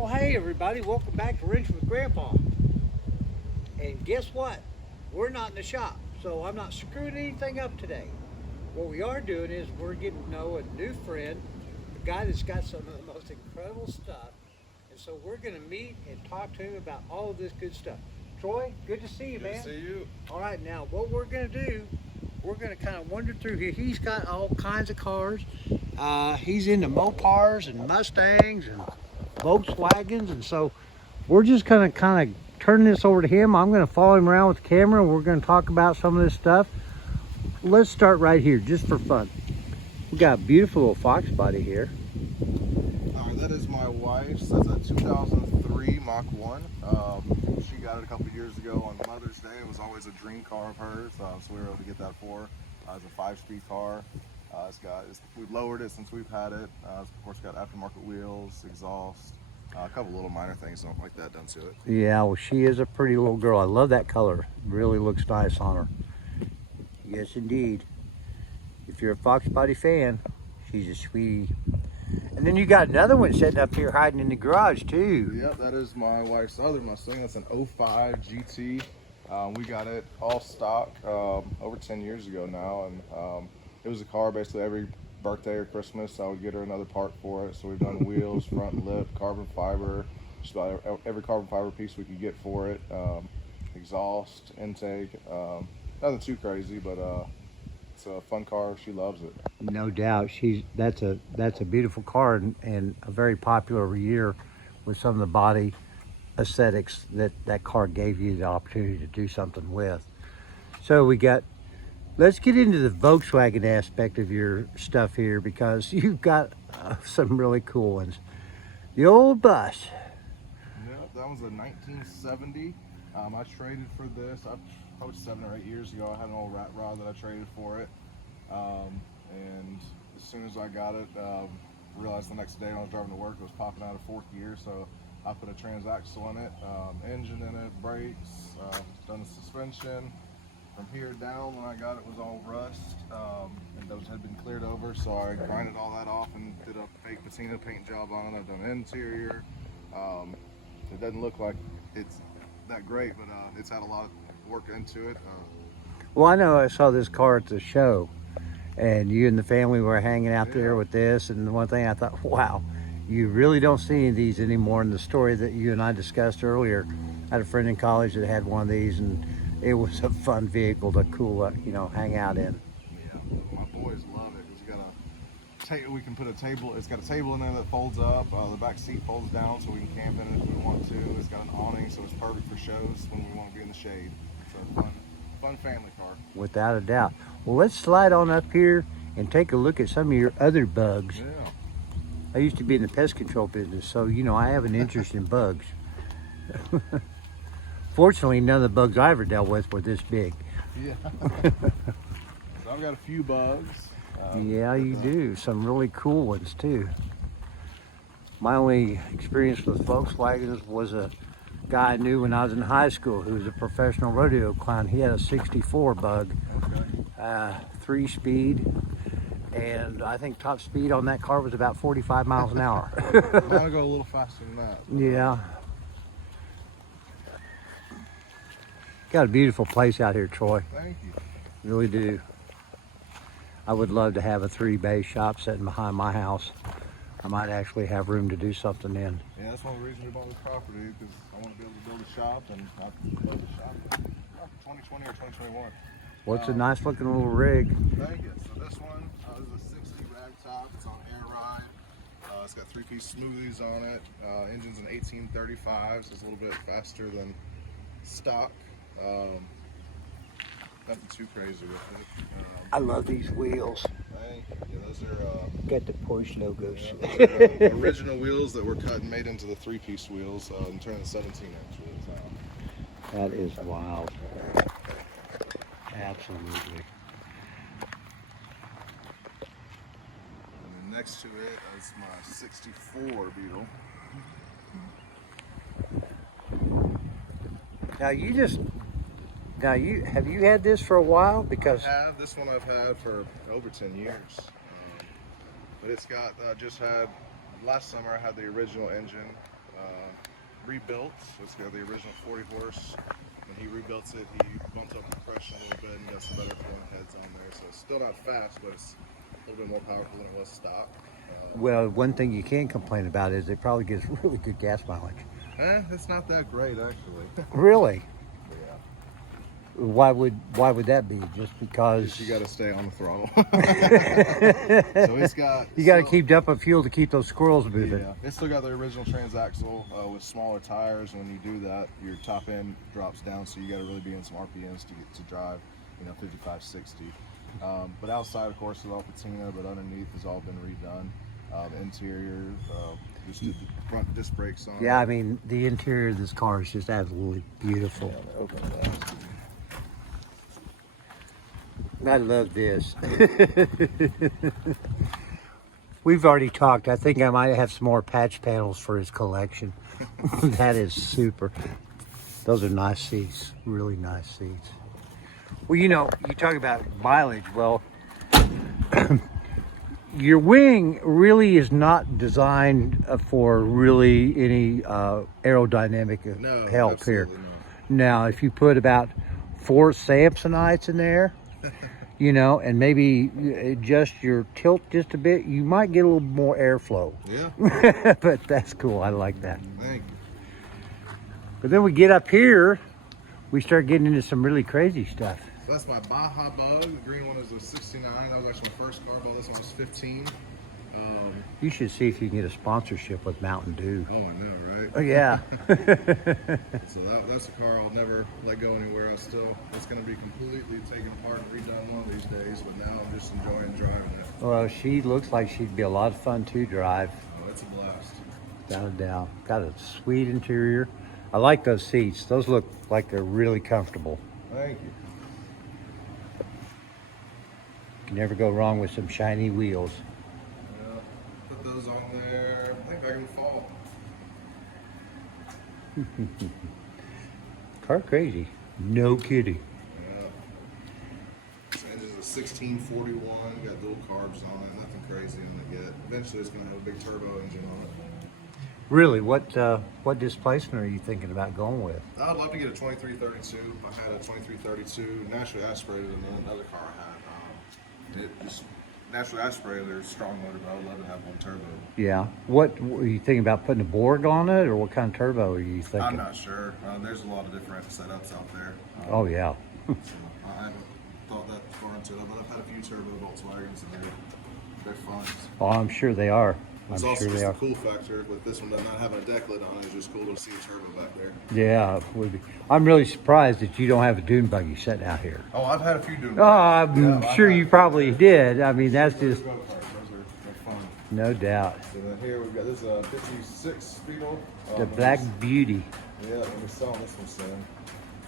Well, hey everybody, welcome back to Wrench with Grandpa. And guess what? We're not in the shop, so I'm not screwing anything up today. What we are doing is we're getting to know a new friend, a guy that's got some of the most incredible stuff. And so we're going to meet and talk to him about all of this good stuff. Troy, good to see you, man. Good to see you. All right, now what we're going to do, we're going to kind of wander through here. He's got all kinds of cars. He's into Mopars and Mustangs and Volkswagens, and so we're just gonna kind of turn this over to him. I'm gonna follow him around with the camera, and we're gonna talk about some of this stuff. Let's start right here, just for fun. We got a beautiful little Fox body here. All right, that is my wife's. That's a 2003 Mach 1. She got it a couple years ago on Mother's Day. It was always a dream car of hers, so we were able to get that for her. It's a 5-speed car. We've lowered it since we've had it. Of course, got aftermarket wheels, exhaust, a couple little minor things like that done to it. Yeah, well, she is a pretty little girl. I love that color. Really looks nice on her. Yes, indeed. If you're a Fox body fan, she's a sweetie. And then you got another one sitting up here hiding in the garage too. Yep, that is my wife's other Mustang. That's an 05 GT. We got it all stock over 10 years ago now, and it was a car basically every birthday or Christmas I would get her another part for it. So we've done wheels, front lip, carbon fiber, just about every carbon fiber piece we could get for it. Exhaust, intake, nothing too crazy, but it's a fun car. She loves it. No doubt. That's a beautiful car, and a very popular every year with some of the body aesthetics that car gave you the opportunity to do something with. So let's get into the Volkswagen aspect of your stuff here, because you've got some really cool ones. The old bus. Yeah, that was a 1970. I traded for this probably 7 or 8 years ago. I had an old rat rod that I traded for it. And as soon as I got it, realized the next day when I was driving to work, it was popping out of 4th gear. So I put a transaxle in it, engine in it, brakes, done the suspension. From here down, when I got it, was all rust, and those had been cleared over, so I grinded all that off and did a fake patina paint job on it. I've done interior. It doesn't look like it's that great, but it's had a lot of work into it. Well, I know I saw this car at the show, and you and the family were hanging out there with this, and the one thing I thought, wow, you really don't see any of these anymore. In the story that you and I discussed earlier, I had a friend in college that had one of these, and it was a fun vehicle to hang out in. Yeah, my boys love it. We can put a table. It's got a table in there that folds up. The back seat folds down, so we can camp in it if we want to. It's got an awning, so it's perfect for shows when we want to be in the shade. So fun family car. Without a doubt. Well, let's slide on up here and take a look at some of your other bugs. Yeah. I used to be in the pest control business, so I have an interest in bugs. Fortunately, none of the bugs I ever dealt with were this big. Yeah. So I've got a few bugs. Yeah, you do. Some really cool ones too. My only experience with Volkswagens was a guy I knew when I was in high school who was a professional rodeo clown. He had a 64 bug, 3-speed, and I think top speed on that car was about 45 miles an hour. I want to go a little faster than that. Yeah. Got a beautiful place out here, Troy. Thank you. Really do. I would love to have a 3-bay shop sitting behind my house. I might actually have room to do something in. Yeah, that's one of the reasons we bought this property, because I want to be able to build a shop, and I love the shop. 2020 or 2021. What's a nice looking little rig? Thank you. So this one is a 60 rag top. It's on air ride. It's got 3-piece smoothies on it. Engine's an 1835, so it's a little bit faster than stock. Nothing too crazy with it. I love these wheels. Thank you. Yeah, those are Got the Porsche logos. those are, original wheels that were cut and made into the 3-piece wheels and turned the 17-inch wheels out. That is wild. Absolutely. And then next to it is my 64 Beetle. Now have you had this for a while? Because I have. This one I've had for over 10 years. But it's got, last summer I had the original engine. rebuilt. It's got the original 40 horse. When he rebuilt it, he bumped up compression a little bit and got some better flowing heads on there. So it's still not fast, but it's a little bit more powerful than it was stock. Well, one thing you can't complain about is it probably gives really good gas mileage. It's not that great actually. Really? Yeah. Why would that be? Just because You got to stay on the throttle. So it's got. you got to keep up with fuel to keep those squirrels moving. Yeah, it's still got the original transaxle with smaller tires. When you do that, your top end drops down, so you got to really be in some RPMs to get to drive, 55, 60. But outside, of course, is all patina, but underneath has all been redone. The interior, just did the front disc brakes on. Yeah, I mean, the interior of this car is just absolutely beautiful. Yeah, open that. I love this. We've already talked. I think I might have some more patch panels for his collection. That is super. Those are nice seats, really nice seats. Well, you talk about mileage. Well, your wing really is not designed for really any aerodynamic help here. Not. Now, if you put about 4 Samsonites in there, and maybe adjust your tilt just a bit, you might get a little more airflow. Yeah. But that's cool. I like that. Thank you. But then we get up here, we start getting into some really crazy stuff. So that's my Baja Bug. The green one is a 69. That was actually my first car, but this one was 15. You should see if you can get a sponsorship with Mountain Dew. Oh, I know, right? Oh, yeah. So that's a car I'll never let go anywhere. It's going to be completely taken apart and redone one of these days, but now I'm just enjoying driving it. Well, she looks like she'd be a lot of fun to drive. Oh, that's a blast. Without a doubt. Got a sweet interior. I like those seats. Those look like they're really comfortable. Thank you. You never go wrong with some shiny wheels. Yeah, put those on there. I think back in the fall. Car crazy. No kidding. Yeah. This engine's a 1641. Got dual carbs on it. Nothing crazy in it yet. Eventually, it's going to have a big turbo engine on it. Really, what displacement are you thinking about going with? I'd love to get a 2332. I had a 2332 naturally aspirated in another car I had. It just naturally aspirated. There's strong motor, but I would love to have one turbo. Yeah. What are you thinking about, putting a Borg on it, or what kind of turbo are you thinking? I'm not sure. There's a lot of different setups out there. Oh yeah. So I haven't thought that far into it, but I've had a few turbo Volkswagens and they're fun. Oh, I'm sure they are. It's I'm also sure just they the are. cool factor with this one not having a deck lid on it. It's just cool to see a turbo back there. Yeah, it would be. I'm really surprised that you don't have a dune buggy sitting out here. Oh, I've had a few doing Oh, I'm Yeah, sure you probably did. I mean, that's just Those are fun. no doubt. So then here we've got this 56 Beetle. The Black Beauty. Yeah, we're selling this one soon.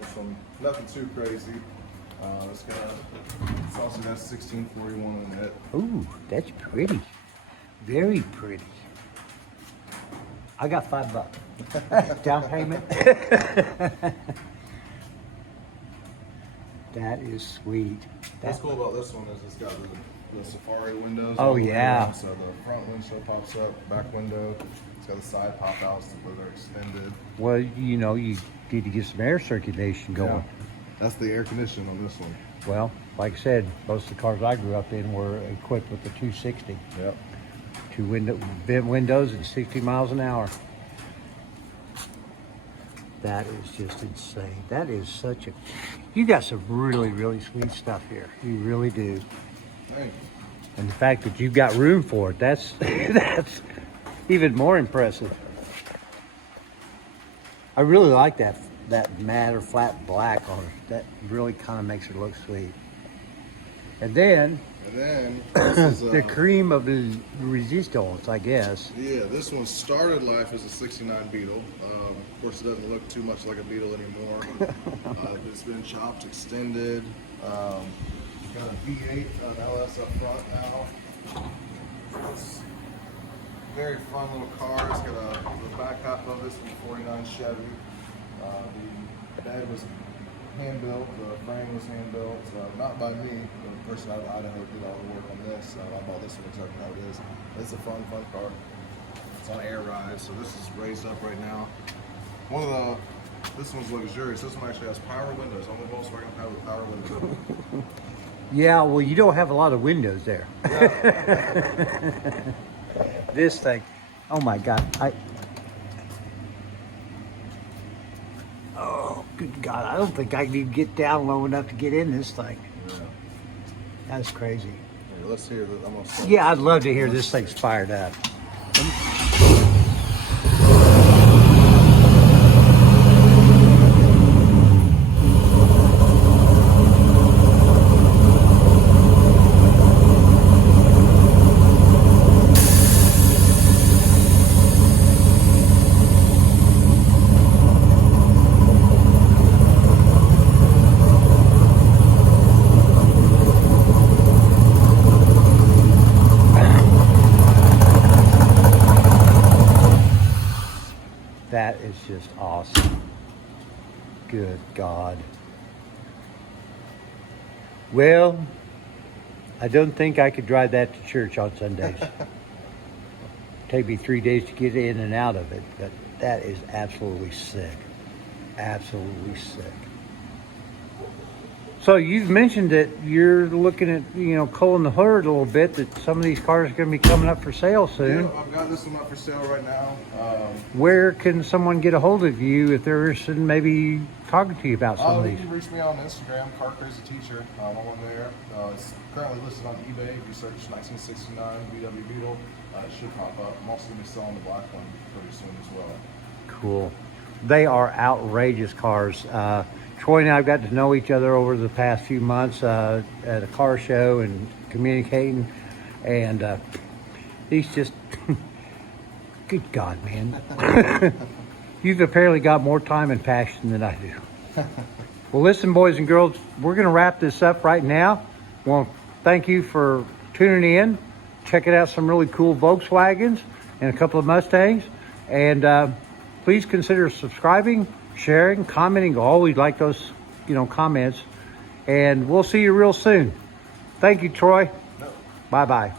This one, nothing too crazy. It's also got 1641 in it. Ooh, that's pretty. Very pretty. I got $5 down payment. That is sweet. What's cool about this one is it's got the Safari windows. Oh, all the way yeah. around. So the front windshield pops up, back window. It's got the side pop outs where they're extended. Well, you need to get some air circulation going. Yeah. That's the air conditioning on this one. Well, like I said, most of the cars I grew up in were equipped with the 260. Yep. 2 vent windows and 60 miles an hour. That is just insane. That is such a... You got some really, really sweet stuff here. You really do. Thank you. And the fact that you've got room for it, that's that's even more impressive. I really like that matte or flat black on it. That really kind of makes it look sweet. And then this is the cream of the resistance, I guess. yeah, this one started life as a 69 Beetle. Of course, it doesn't look too much like a Beetle anymore. It's been chopped, extended. Got a V8 LS up front now. It's a very fun little car. It's got the back half of this is a 49 Chevy. The bed was hand built, the frame was hand built, not by me. The person out of Idaho did all the work on this. I bought this one exactly how it is. It's a fun car. It's on air ride, so this is raised up right now. This one's luxurious. This one actually has power windows. Only Volkswagen have with power windows. Yeah, well, you don't have a lot of windows there. This thing, oh my God. Oh, good God. I don't think I can get down low enough to get in this thing. Yeah. That's crazy. Here, let's hear this. I'm gonna start. Yeah, I'd love to hear this thing's fired up. That is just awesome. Good God. Well, I don't think I could drive that to church on Sundays. Take me 3 days to get in and out of it, but that is absolutely sick. Absolutely sick. So you've mentioned that you're looking at, culling the herd a little bit, that some of these cars are going to be coming up for sale soon. Yeah, I've got this one up for sale right now. Where can someone get a hold of you if they're interested in maybe talking to you about some of You these? can reach me on Instagram, CarCrazyTeacher. I'm on there. It's currently listed on eBay. If you search 1969 VW Beetle, it should pop up. I'm also going to be selling the black one pretty soon as well. Cool. They are outrageous cars. Troy and I have got to know each other over the past few months at a car show and communicating. And he's just, good God, man. You've apparently got more time and passion than I do. Well, listen, boys and girls, we're going to wrap this up right now. Well, thank you for tuning in, checking out some really cool Volkswagens and a couple of Mustangs. And please consider subscribing, sharing, commenting. Always like those, comments. And we'll see you real soon. Thank you, Troy. No. Bye-bye.